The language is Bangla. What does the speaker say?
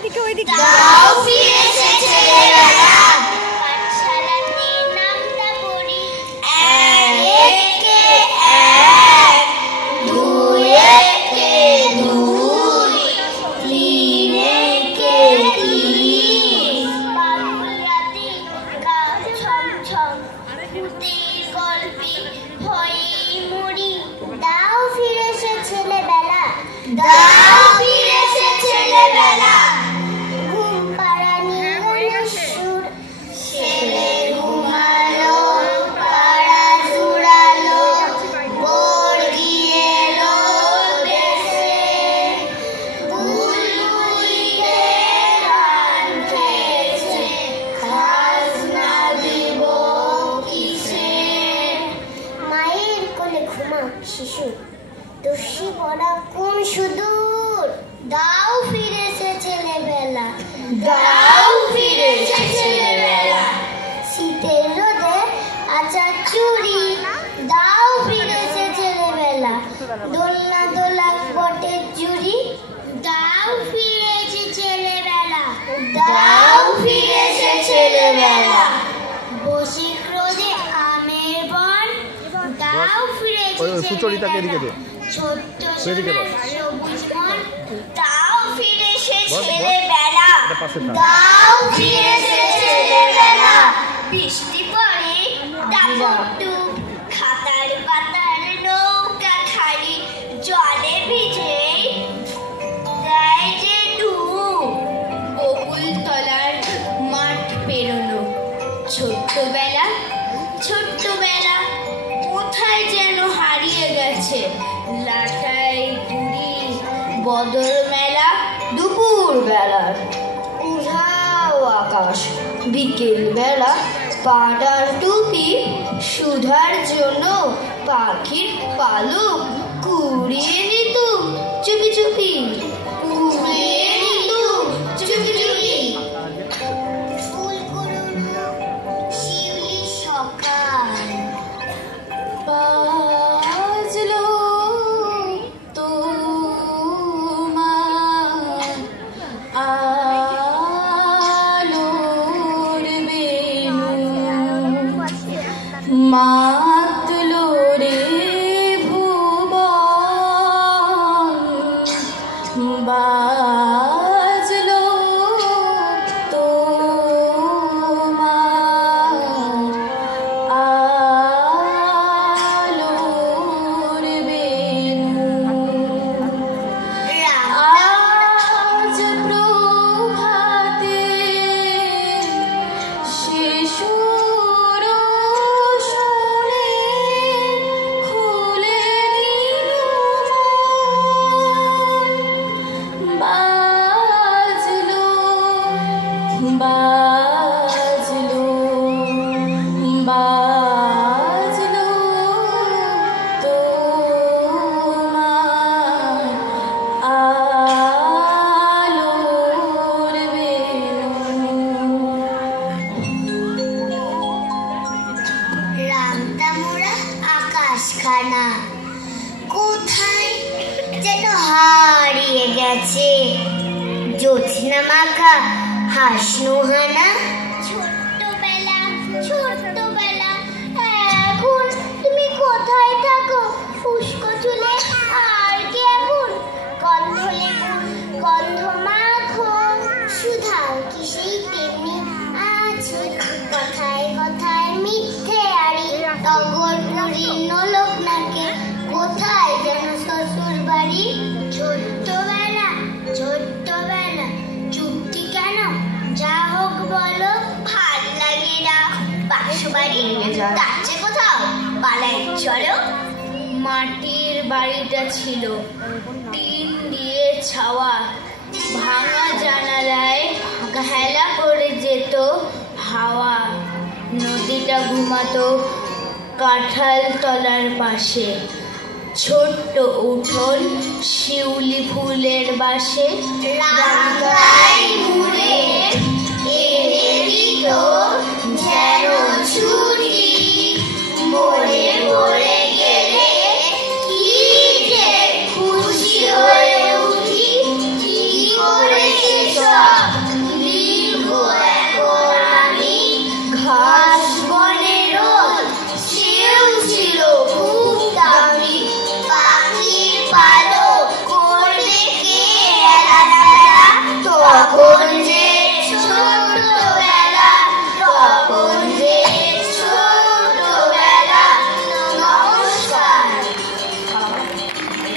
দাও ফিরেছে ছেলেবেলা পাঠশালাতে নামটা পড়ি একে এক দুই একে দুই তিন একে তিন বাবুল রাতে গা ছমছম ভূতের গল্পে ভয়ে মরি দাও ফিরেছে ছেলেবেলা দাও ফিরেছে ছেলেবেলা ঘুম পাড়ানি সুর ছেলে ঘুমালো পাড়া জুড়ালো বোর গিয়ে এলো দেশে বুলবুলিতে গান খেয়েছে খাজনা দিব কিসে মায়ের কোলে ঘুমা শিশু দোষী পড়া কোন সুদূর দাও ফিরেছে ছেলেবেলা দাও ফিরেছে ছেলেবেলা শীতের রোদে আচার চুরি দাও ফিরেছে ছেলেবেলা দোলনা দোলা বটের চুরি দাও ফিরেছে ছেলেবেলা দাও ফিরেছে ছেলেবেলা বসে রোদে আমের বন দাও ফিরেছে সুচরিতাকে এদিকে দে ছোট্ট সবুজ মন দাও ফিরেছে ছেলেবেলা দাও ফিরেছে ছেলেবেলা বৃষ্টি পড়ে ডাবটুক খাতার পাতার নৌকা খালি জলে ভিজে দেয় যে ডুব বকুল তলার মাঠ পেরোনো ছোট্টবেলা ছোট্টবেলা কোথায় যেন হারিয়ে গেছে লাটাই পুরি বদল মেলা দুপুর বেলার উধাও আকাশ বিকেল বেলা পাড়ার টুপি সুধার জন্য পাখির পালক কুড়িয়ে নিত চুপি চুপি কুড়িয়ে নিত চুপি চুপি ফুল কুড়োনো শিউলি সকাল বাজলো তোমার আলোর বেণু মাতলো রে ভুবন বাজলো তোমার আলোর বেণু আজ প্রভাতে শিশুর সুরে খুলে দিল মন। বাজলো বাজলো বাজলো তোমার আলোর বেণু রামতামুরা আকাশখানা কোথায় যেন হারিয়ে গেছে জ্যোৎস্না মাখা হাসনুহানা ছোট্টবেলা ছোট্টবেলা এখন তুমি কোথায় থাকো উস্কো চুলে আর কেমন গন্ধ লেবু গন্ধ মাখো সুধাও কি সেই তেমনি আছে কথায় কথায় মিথ্যে আড়ি টগর পুরি নলক নাকে কোথায় যেন শ্বশুর বাড়ি ছোট্টবেলা ছোট্টবেলা চুপটি কেন যা হোক বলো ভাল লাগে না বাসো বাড়ি যাচ্ছে কোথাও পালাই চলো মাটির বাড়িটা ছিল টিন দিয়ে ছাওয়া ভাঙা জানালায় হেলা করে যেত হাওয়া নদীটা ঘুমাতো কাঁঠাল তলার পাশে ছোট্ট উঠোন শিউলি ফুলের বাসে রাঙাই মুড়ে এনে দিত যেন ছুটি মরে মরে গেলে কি যে খুশি হয়ে উঠি কি করে সব গগন